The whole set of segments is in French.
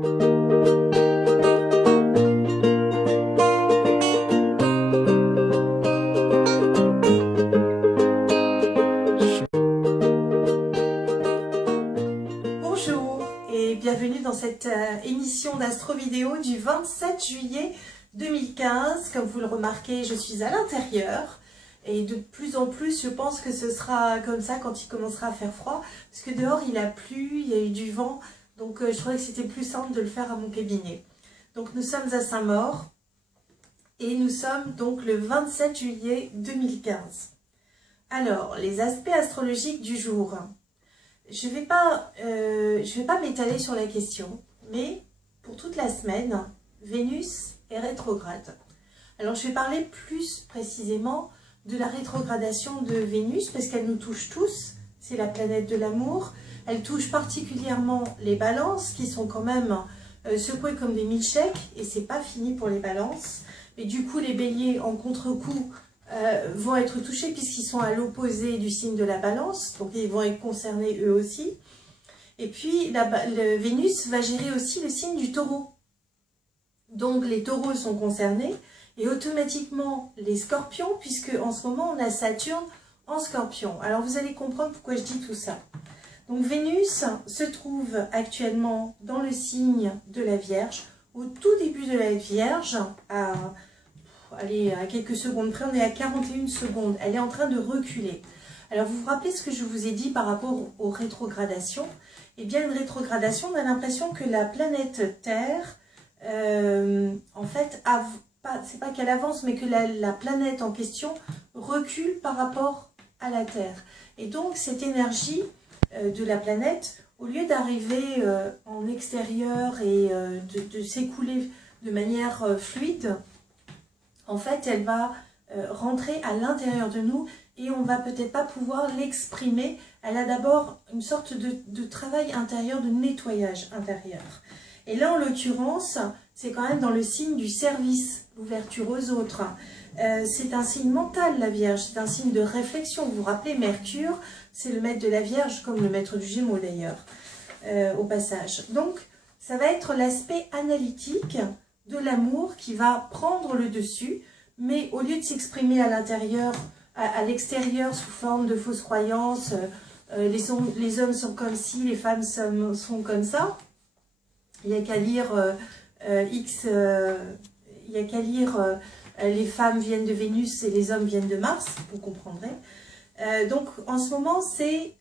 Bonjour et bienvenue dans cette émission d'Astro Vidéo du 27 juillet 2015. Comme vous le remarquez, je suis à l'intérieur et de plus en plus je pense que ce sera comme ça quand il commencera à faire froid, parce que dehors il a plu, il y a eu du vent, donc je trouvais que c'était plus simple de le faire à mon cabinet. Donc nous sommes à Saint-Maur et nous sommes donc le 27 juillet 2015. Alors, les aspects astrologiques du jour. Je vais pas m'étaler sur la question, mais pour toute la semaine, Vénus est rétrograde. Alors, je vais parler plus précisément de la rétrogradation de Vénus, parce qu'elle nous touche tous. C'est la planète de l'amour. Elle touche particulièrement les balances, qui sont quand même secouées comme des milkshakes, et c'est pas fini pour les balances. Mais du coup, les béliers en contre-coup vont être touchés puisqu'ils sont à l'opposé du signe de la balance, donc ils vont être concernés eux aussi. Et puis le Vénus va gérer aussi le signe du taureau, donc les taureaux sont concernés et automatiquement les scorpions, puisque en ce moment on a Saturne en scorpion. Alors vous allez comprendre pourquoi je dis tout ça. Donc Vénus se trouve actuellement dans le signe de la Vierge, au tout début de la Vierge, allez, à quelques secondes près, on est à 41 secondes. Elle est en train de reculer. Alors, vous vous rappelez ce que je vous ai dit par rapport aux rétrogradations? Eh bien, une rétrogradation, on a l'impression que la planète Terre, en fait, c'est pas qu'elle avance, mais que la planète en question recule par rapport à la Terre. Et donc, cette énergie de la planète, au lieu d'arriver en extérieur et de s'écouler de manière fluide, en fait, elle va rentrer à l'intérieur de nous et on va peut-être pas pouvoir l'exprimer. Elle a d'abord une sorte de travail intérieur, de nettoyage intérieur. Et là, en l'occurrence, c'est quand même dans le signe du service, l'ouverture aux autres. C'est un signe mental, la Vierge, c'est un signe de réflexion. Vous vous rappelez, Mercure, c'est le maître de la Vierge, comme le maître du Gémeaux d'ailleurs, au passage. Donc, ça va être l'aspect analytique de l'amour qui va prendre le dessus, mais au lieu de s'exprimer à l'intérieur, à l'extérieur sous forme de fausses croyances, les hommes sont comme ci, les femmes sont comme ça, il n'y a qu'à lire les femmes viennent de Vénus et les hommes viennent de Mars, vous comprendrez. Donc en ce moment c'est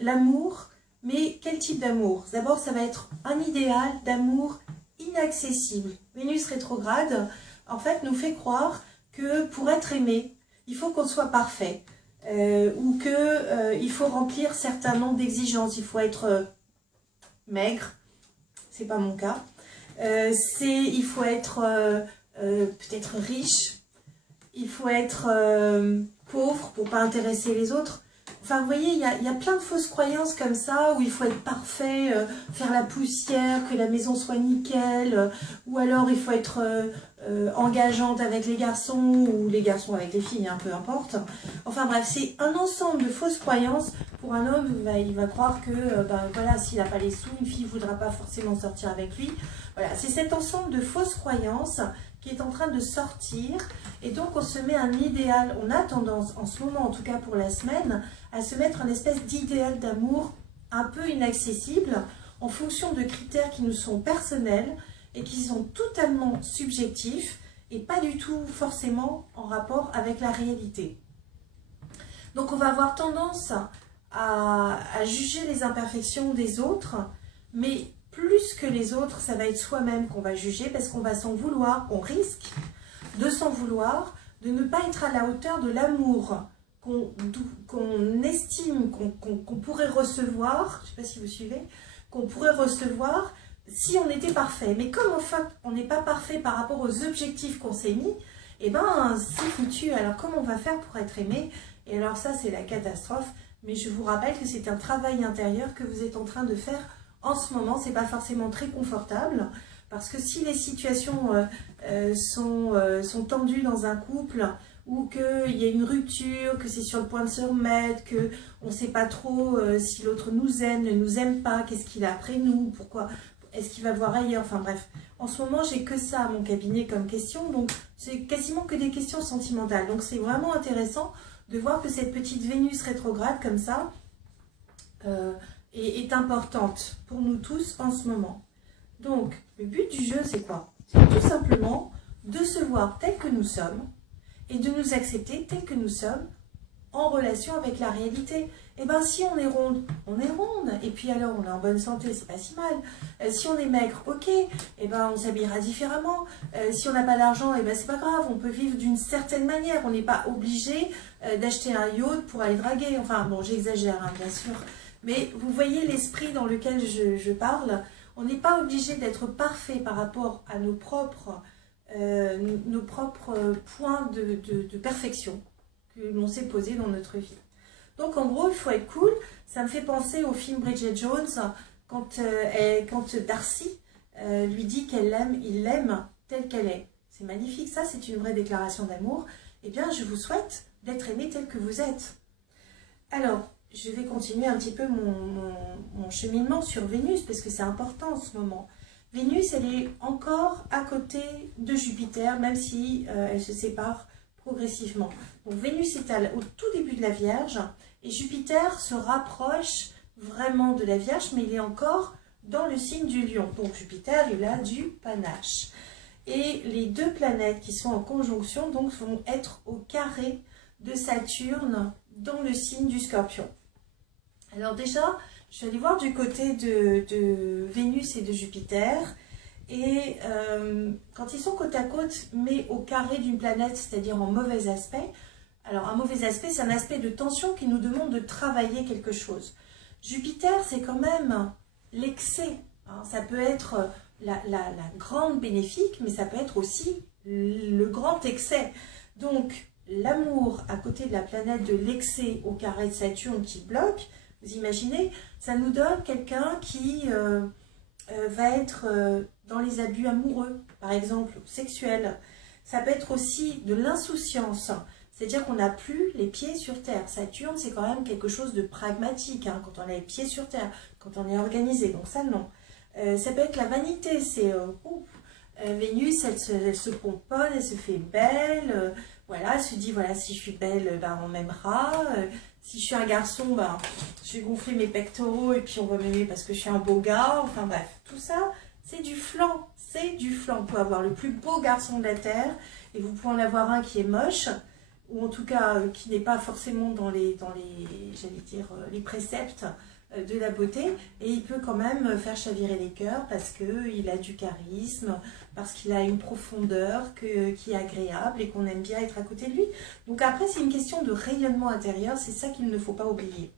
l'amour, mais quel type d'amour? D'abord ça va être un idéal d'amour inaccessible. Vénus rétrograde, en fait, nous fait croire que pour être aimé, il faut qu'on soit parfait, ou que il faut remplir certains nombres d'exigences. Il faut être maigre, c'est pas mon cas. Il faut être peut-être riche, il faut être pauvre pour pas intéresser les autres. Enfin, vous voyez, il y a plein de fausses croyances comme ça, où il faut être parfait, faire la poussière, que la maison soit nickel, ou alors il faut être engageante avec les garçons, ou les garçons avec les filles, hein, peu importe. Enfin bref, c'est un ensemble de fausses croyances. Pour un homme, il va croire que voilà, s'il n'a pas les sous, une fille ne voudra pas forcément sortir avec lui. Voilà, c'est cet ensemble de fausses croyances qui est en train de sortir, et donc on se met un idéal, on a tendance, en ce moment en tout cas pour la semaine, à se mettre un espèce d'idéal d'amour un peu inaccessible, en fonction de critères qui nous sont personnels, et qui sont totalement subjectifs, et pas du tout forcément en rapport avec la réalité. Donc on va avoir tendance à juger les imperfections des autres, mais plus que les autres, ça va être soi-même qu'on va juger, parce qu'on va s'en vouloir, on risque de s'en vouloir, de ne pas être à la hauteur de l'amour qu'on estime, qu'on pourrait recevoir, je ne sais pas si vous suivez, qu'on pourrait recevoir si on était parfait. Mais comme en fait, on n'est pas parfait par rapport aux objectifs qu'on s'est mis, et ben c'est foutu. Alors comment on va faire pour être aimé? Et alors ça, c'est la catastrophe. Mais je vous rappelle que c'est un travail intérieur que vous êtes en train de faire en ce moment. C'est pas forcément très confortable, parce que si les situations sont tendues dans un couple, ou qu'il y a une rupture, que c'est sur le point de se remettre, qu'on ne sait pas trop si l'autre nous aime, ne nous aime pas, qu'est-ce qu'il a après nous, pourquoi, Est-ce qu'il va voir ailleurs? Enfin bref, en ce moment, j'ai que ça à mon cabinet comme question. Donc, c'est quasiment que des questions sentimentales. Donc, c'est vraiment intéressant de voir que cette petite Vénus rétrograde comme ça est importante pour nous tous en ce moment. Donc, le but du jeu, c'est quoi? C'est tout simplement de se voir tel que nous sommes et de nous accepter tel que nous sommes en relation avec la réalité. Et bien, si on est ronde, on est ronde. Et puis alors, on est en bonne santé, c'est pas si mal. Si on est maigre, ok, et ben on s'habillera différemment. Si on n'a pas d'argent, et ben c'est pas grave, on peut vivre d'une certaine manière. On n'est pas obligé d'acheter un yacht pour aller draguer. Enfin, bon, j'exagère, hein, bien sûr. Mais vous voyez l'esprit dans lequel je parle. On n'est pas obligé d'être parfait par rapport à nos propres points de perfection que l'on s'est posé dans notre vie. Donc en gros, il faut être cool. Ça me fait penser au film Bridget Jones, quand Darcy lui dit qu'elle l'aime, il l'aime telle qu'elle est. C'est magnifique, ça c'est une vraie déclaration d'amour. Eh bien, je vous souhaite d'être aimé tel que vous êtes. Alors, je vais continuer un petit peu mon cheminement sur Vénus, parce que c'est important en ce moment. Vénus, elle est encore à côté de Jupiter, même si elle se sépare progressivement. Donc Vénus est au tout début de la Vierge, et Jupiter se rapproche vraiment de la Vierge, mais il est encore dans le signe du Lion. Donc Jupiter, il a du panache. Et les deux planètes qui sont en conjonction donc, vont être au carré de Saturne dans le signe du Scorpion. Alors déjà, je suis allée voir du côté de Vénus et de Jupiter. Et quand ils sont côte à côte, mais au carré d'une planète, c'est-à-dire en mauvais aspect, alors un mauvais aspect, c'est un aspect de tension qui nous demande de travailler quelque chose. Jupiter, c'est quand même l'excès. Hein. Ça peut être la grande bénéfique, mais ça peut être aussi le grand excès. Donc, l'amour à côté de la planète de l'excès au carré de Saturne qui bloque, vous imaginez, ça nous donne quelqu'un qui va être dans les abus amoureux, par exemple, sexuels. Ça peut être aussi de l'insouciance, c'est-à-dire qu'on n'a plus les pieds sur terre. Saturne, c'est quand même quelque chose de pragmatique, hein, quand on a les pieds sur terre, quand on est organisé, donc ça non. Ça peut être la vanité, c'est Vénus, elle se pomponne, elle se fait belle, voilà, elle se dit, voilà, si je suis belle, ben, on m'aimera, si je suis un garçon, ben, je vais gonfler mes pectoraux et puis on va m'aimer parce que je suis un beau gars, enfin bref, tout ça, c'est du flan, c'est du flan. Vous pouvez avoir le plus beau garçon de la Terre et vous pouvez en avoir un qui est moche, ou en tout cas qui n'est pas forcément dans les j'allais dire, les préceptes de la beauté, et il peut quand même faire chavirer les cœurs parce qu'il a du charisme, parce qu'il a une profondeur qui est agréable et qu'on aime bien être à côté de lui. Donc après, c'est une question de rayonnement intérieur, c'est ça qu'il ne faut pas oublier.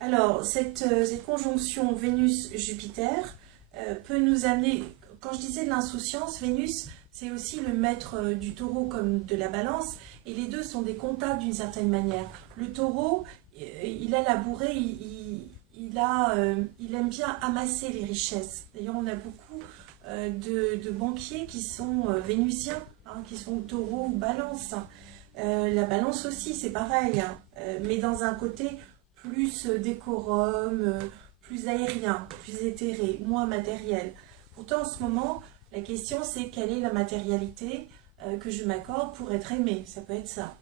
Alors, cette conjonction Vénus-Jupiter peut nous amener, quand je disais de l'insouciance, Vénus, c'est aussi le maître du taureau comme de la balance, et les deux sont des comptables d'une certaine manière. Le taureau, il a labouré, il aime bien amasser les richesses. D'ailleurs, on a beaucoup de banquiers qui sont vénusiens, hein, qui sont taureaux ou balance. La balance aussi, c'est pareil, hein, mais dans un côté plus décorum, plus aérien, plus éthéré, moins matériel. Pourtant, en ce moment, la question, c'est quelle est la matérialité que je m'accorde pour être aimé. Ça peut être ça.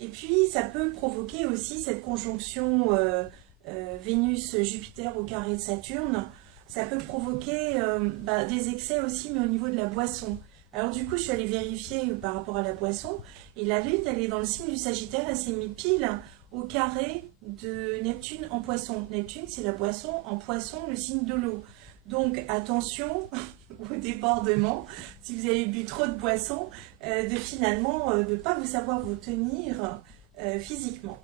Et puis, ça peut provoquer aussi cette conjonction Vénus-Jupiter au carré de Saturne. Ça peut provoquer des excès aussi, mais au niveau de la boisson. Alors du coup, je suis allée vérifier par rapport à la boisson. Et la Lune, elle est dans le signe du Sagittaire. Elle s'est mise pile au carré de Neptune en Poisson. Neptune, c'est la boisson. En Poisson, le signe de l'eau. Donc, attention au débordement, si vous avez bu trop de boissons, de finalement ne pas vous savoir vous tenir physiquement.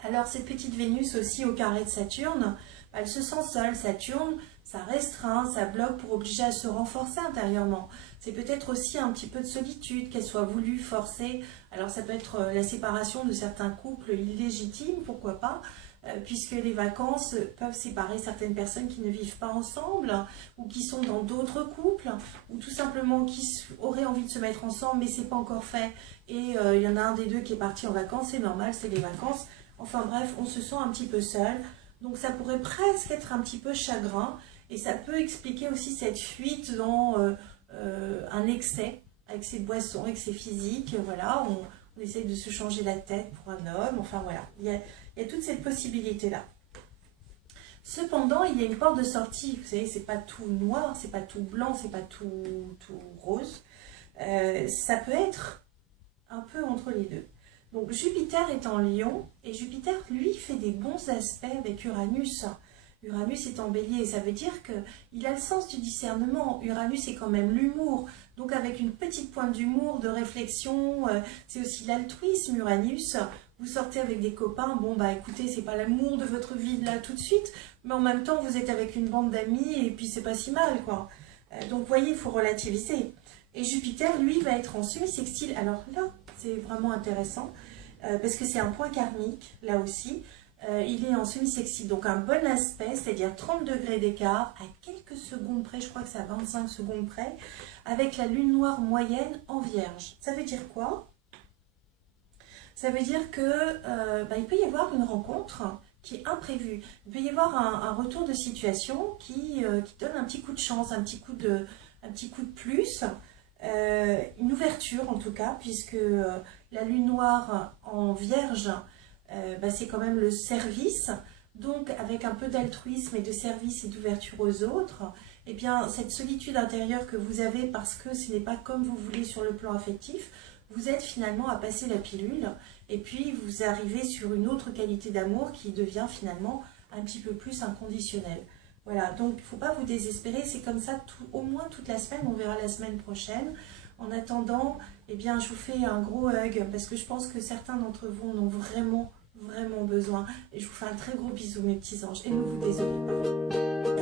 Alors, cette petite Vénus aussi au carré de Saturne, elle se sent seule. Saturne, ça restreint, ça bloque pour obliger à se renforcer intérieurement. C'est peut-être aussi un petit peu de solitude, qu'elle soit voulue, forcée. Alors, ça peut être la séparation de certains couples illégitimes, pourquoi pas, puisque les vacances peuvent séparer certaines personnes qui ne vivent pas ensemble ou qui sont dans d'autres couples ou tout simplement qui auraient envie de se mettre ensemble mais c'est pas encore fait et il y en a un des deux qui est parti en vacances, c'est normal, c'est les vacances. Enfin bref, on se sent un petit peu seul, donc ça pourrait presque être un petit peu chagrin Et ça peut expliquer aussi cette fuite dans un excès avec ses boissons, avec ses physiques. Voilà, on essaie de se changer la tête pour un homme. Enfin voilà, il y a toute cette possibilité-là. Cependant, il y a une porte de sortie. Vous savez, c'est pas tout noir, c'est pas tout blanc, c'est pas tout rose. Ça peut être un peu entre les deux. Donc Jupiter est en Lion et Jupiter, lui, fait des bons aspects avec Uranus. Uranus est en Bélier et ça veut dire qu'il a le sens du discernement. Uranus est quand même l'humour. Donc avec une petite pointe d'humour, de réflexion, c'est aussi l'altruisme Uranus. Vous sortez avec des copains, bon bah écoutez, c'est pas l'amour de votre vie là tout de suite, mais en même temps vous êtes avec une bande d'amis et puis c'est pas si mal quoi. Donc vous voyez, il faut relativiser. Et Jupiter, lui, va être en semi-sextile. Alors là, c'est vraiment intéressant, parce que c'est un point karmique, là aussi. Il est en semi-sextile, donc un bon aspect, c'est-à-dire 30 degrés d'écart, à quelques secondes près, je crois que c'est à 25 secondes près, avec la lune noire moyenne en Vierge. Ça veut dire quoi? Ça veut dire que il peut y avoir une rencontre qui est imprévue. Il peut y avoir un retour de situation qui donne un petit coup de chance, un petit coup de plus. Une ouverture en tout cas, puisque la lune noire en Vierge, c'est quand même le service, donc avec un peu d'altruisme et de service et d'ouverture aux autres, et bien cette solitude intérieure que vous avez parce que ce n'est pas comme vous voulez sur le plan affectif, vous êtes finalement à passer la pilule, et puis vous arrivez sur une autre qualité d'amour qui devient finalement un petit peu plus inconditionnelle. Voilà, donc il ne faut pas vous désespérer, c'est comme ça au moins toute la semaine, on verra la semaine prochaine. En attendant, eh bien, je vous fais un gros hug parce que je pense que certains d'entre vous en ont vraiment, vraiment besoin. Et je vous fais un très gros bisou mes petits anges et ne vous désolez pas.